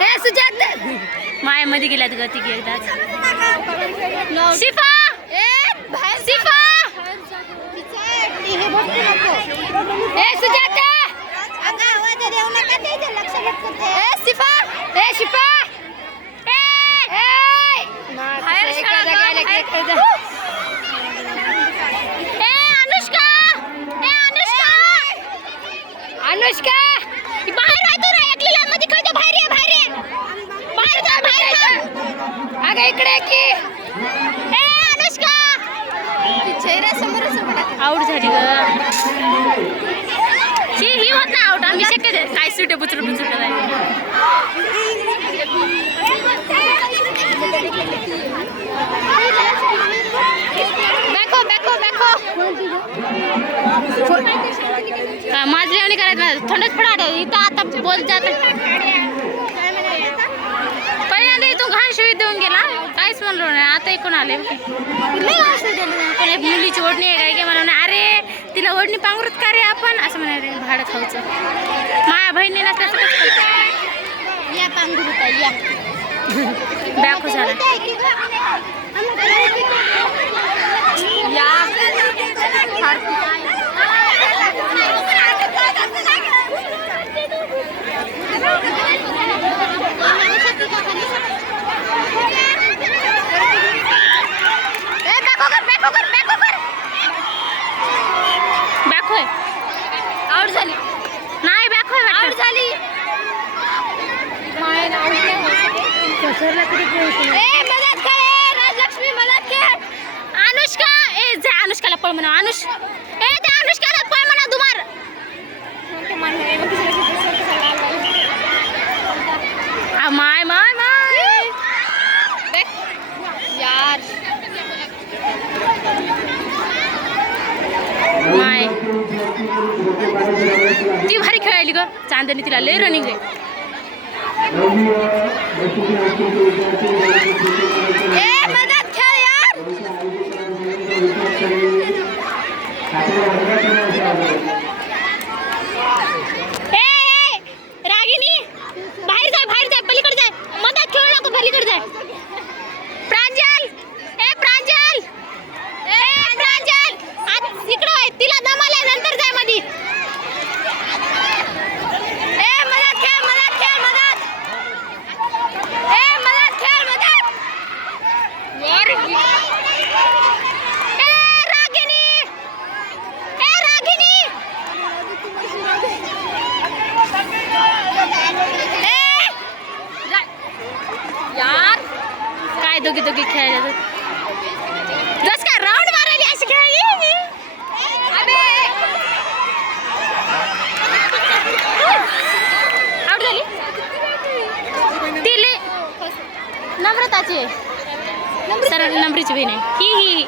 ए सुजात मायामध्ये गेल्यात ग ती एकदाच शिफा ए बाहेर शिफा ए सुजाता अगं आवाज देऊ नका ते लक्ष करते ए शिफा ए शिफा ए बाहेर शाळा गेले की ए अनुष्का अनुष्का बाहेर आहे तू रे एकली लांब मध्ये काय बाहेर ये बाहेर जा अगं इकडे की ए अनुष्का चेहरा समोरच आउट झाली ग ही होत ना आउट आम्ही शक्य दे काय सुटे बुचरू बॅको माझल्याने करायचं थंडच पडा इथं आता बोल जात पहिल्यांदा इथून घाण शिवी देऊन गेला काहीच म्हणलो नाही आता ऐकून आले मुलीची ओढणी आहे काय की मला अरे तिला ओढणी पांघरूत का रे आपण असं म्हणाले भाडं खायचं माझ्या बहिणी नसल्याचं या पांघरूत या बॅको झाला बॅक होय आउट झाली नाही बॅक होय आउट झाली राजलक्ष्मी मला अनुष्का ए जा अनुष्काला पळ म्हणा ए त्या अनुष्काला पळ म्हणा दुमार माय माय माय यार माय ती भारी खेळायली ग चांदणी तिला लय रनिंग आहे ए मदत खेळ यार ए रागिनी बाहेर जाय पलीकडे जाय मदत खेळ नको पलीकडे जाय प्रांजल आज इकडे आहे तिला दमाले नंतर जाय मधी मदत खेळ यार काय दोघी खेळायला जस काय राऊंड मारायली अशी खेळायली आउट झाली तिले नम्रताची सर नम्रीची बहीण आहे ही